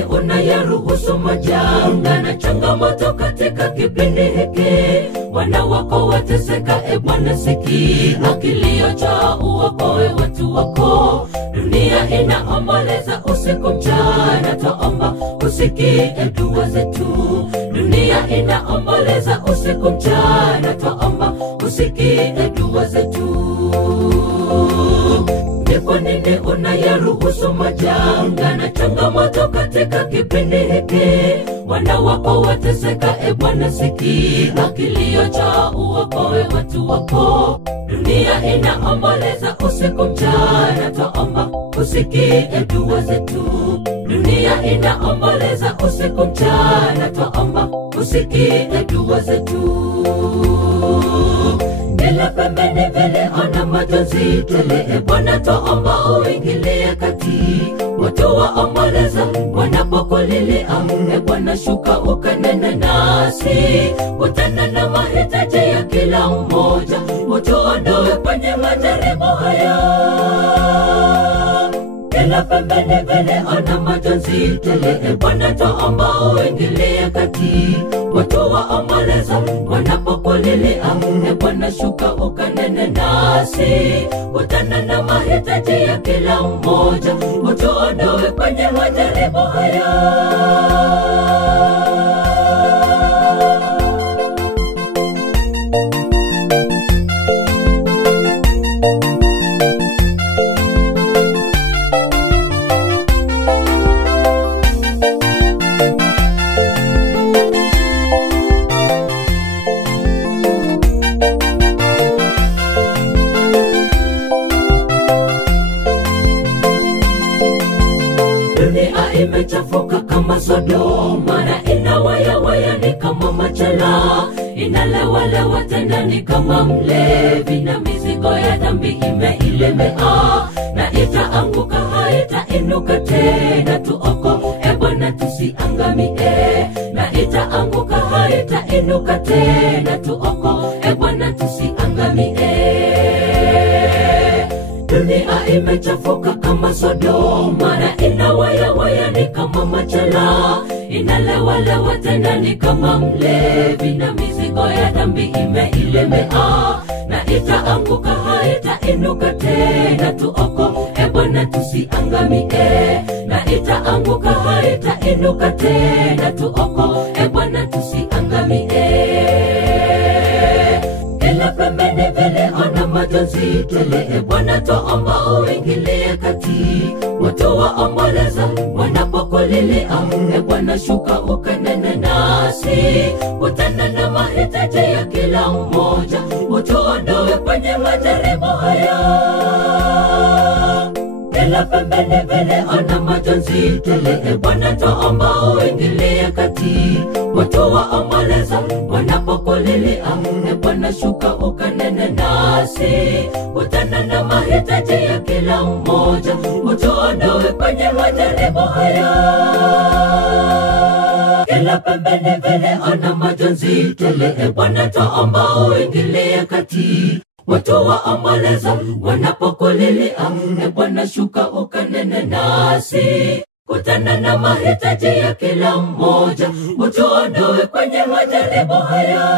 nini unayaruhusu majanga na changamoto katika kipindi hiki? Wana wako wateseka, Bwana sikia kilio cha uokoe watu wako. Dunia inaomboleza usiku mchana, twaomba usikie dua zetu. Dunia inaomboleza usiku mchana, twaomba usikie dua zetu. Ni kwa nini unayaruhusu majanga na changamoto katika kipindi hiki? Wana wako wateseka, Bwana sikia kilio cha uokoe watu wako. Dunia inaomboleza usiku mchana, twaomba usikie dua zetu. Dunia inaomboleza usiku mchana, twaomba usikie dua zetu. Kila pembeni vile ona majonzi tele, Bwana twaomba uingilie kati. Watu waomboleza wanapokulilia, Bwana shuka ukanene nasi. Kutana na mahitaji ya kila mmoja, utuondoe kwenye majaribu haya. Kila pembeni vile ona majonzi tele, Bwana twaomba uingilie kati. Watu waomboleza wanapokulilia, Bwana shuka ukanene nasi. Kutana na mahitaji ya kila mmoja, utuondoe kwenye majaribu haya. Dunia imechafuka kama Sodoma, na inawayawaya ni kama machala. Inalewalewa tena ni kama mlevi, na mizigo ya dhambi imeilemea. Na itaanguka haitainuka tena, tuokoe Bwana tusiangamie. Na itaanguka haitainuka tena, tuokoe Bwana tusiangamie. Dunia imechafuka kama Sodoma, na inawayawaya ni kama machala. Inalewalewa tena ni kama mlevi, na mizigo ya dhambi imeilemea. Na itaanguka haitainuka tena, tuokoe Bwana tusiangamie. Na itaanguka haitainuka tena, tuokoe Bwana tusiangamie. Kila pembeni vile ona majonzi tele, Bwana twaomba uingilie kati. Watu waomboleza wanapokulilia, Bwana shuka ukanene nasi. Kutana na mahitaji ya kila mmoja, utuondoe kwenye majaribu haya. Kila pembeni vile ona majonzi tele, Bwana twaomba uingilie kati. Watu waomboleza wanapokulilia, Bwana shuka ukanene nasi. Kutana na mahitaji ya kila mmoja, utuondoe kwenye majaribu haya. Kila pembeni vile ona majonzi tele, Bwana twaomba uingilie kati. Watu waomboleza wanapokulilia, Bwana shuka ukanene nasi. Kutana na mahitaji ya kila mmoja, utuondoe kwenye majaribu haya.